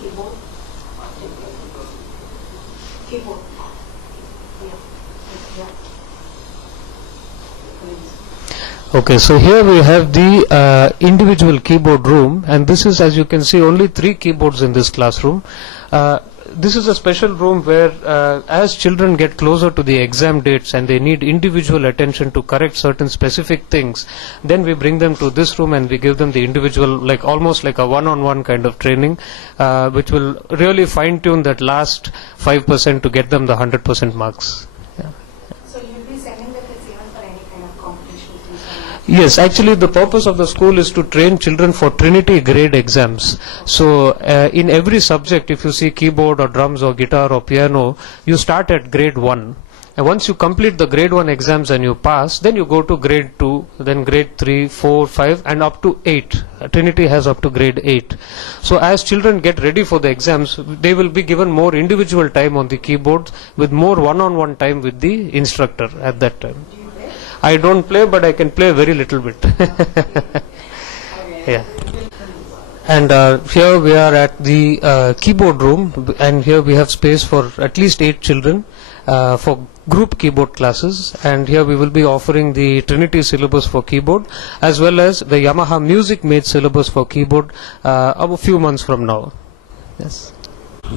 Keyboard. Keyboard. Yeah. Okay, so here we have the individual keyboard room, and this is, as you can see, only 3 keyboards in this classroom. This is a special room where as children get closer to the exam dates and they need individual attention to correct certain specific things, then we bring them to this room and we give them the individual, like almost like a one-on-one kind of training, which will really fine-tune that last 5% to get them the 100% marks. So you'll be sending the kids even for any kind of competitions? Yes, actually the purpose of the school is to train children for Trinity grade exams. So in every subject, if you see keyboard or drums or guitar or piano, you start at grade 1. And once you complete the grade 1 exams and you pass, then you go to grade 2, then grade 3, 4, 5 and up to 8. Trinity has up to grade 8. So as children get ready for the exams, they will be given more individual time on the keyboard with more one-on-one time with the instructor at that time. I don't play, but I can play very little bit. Yeah. And here we are at the keyboard room, and here we have space for at least 8 children for group keyboard classes. And here we will be offering the Trinity syllabus for keyboard as well as the Yamaha Music Made syllabus for keyboard a few months from now. Yes. My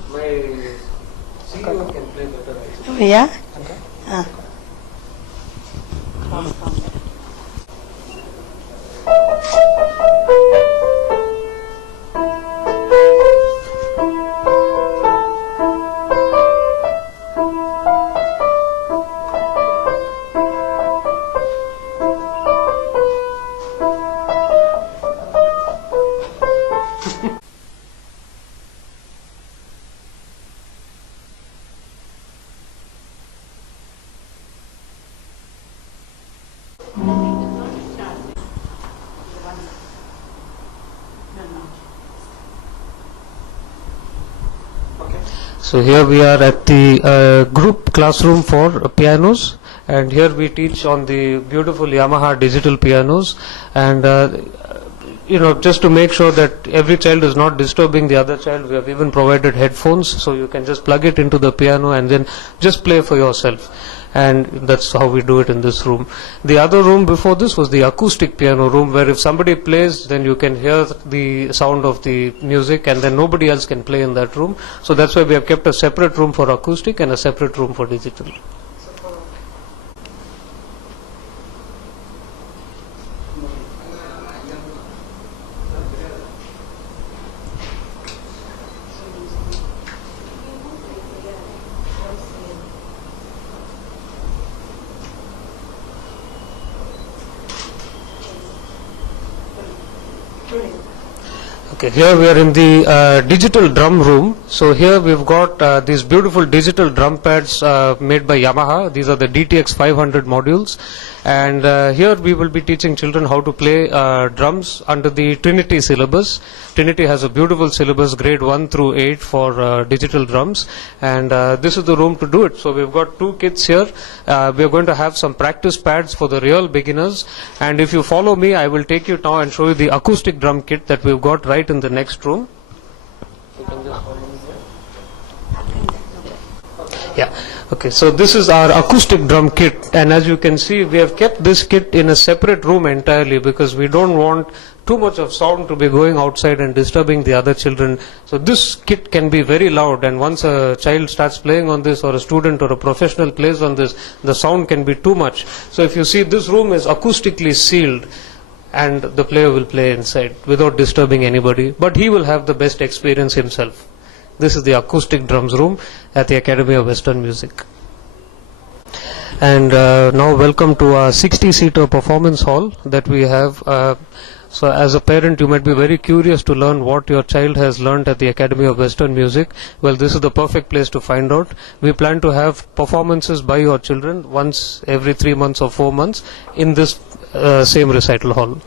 CEO can play better. Yeah? Okay. So here we are at the group classroom for pianos, and here we teach on the beautiful Yamaha digital pianos, and just to make sure that every child is not disturbing the other child, we have even provided headphones, so you can just plug it into the piano and then just play for yourself. And that's how we do it in this room. The other room before this was the acoustic piano room, where if somebody plays, then you can hear the sound of the music and then nobody else can play in that room. So that's why we have kept a separate room for acoustic and a separate room for digital. Okay, here we are in the digital drum room. So here we've got these beautiful digital drum pads made by Yamaha. These are the DTX 500 modules, and here we will be teaching children how to play drums under the Trinity syllabus. Trinity has a beautiful syllabus, grade 1 through 8 for digital drums, and this is the room to do it. So we've got 2 kits here. We are going to have some practice pads for the real beginners, and if you follow me, I will take you now and show you the acoustic drum kit that we've got right in the next room. You can just follow me here. Yeah. Okay, so this is our acoustic drum kit, and as you can see, we have kept this kit in a separate room entirely because we don't want too much of sound to be going outside and disturbing the other children. So this kit can be very loud, and once a child starts playing on this, or a student or a professional plays on this, the sound can be too much. So if you see, this room is acoustically sealed, and the player will play inside without disturbing anybody, but he will have the best experience himself. This is the acoustic drums room at the Academy of Western Music. And now welcome to our 60-seater performance hall that we have. So as a parent, you might be very curious to learn what your child has learned at the Academy of Western Music. Well, this is the perfect place to find out. We plan to have performances by your children once every 3 months or 4 months in this same recital hall.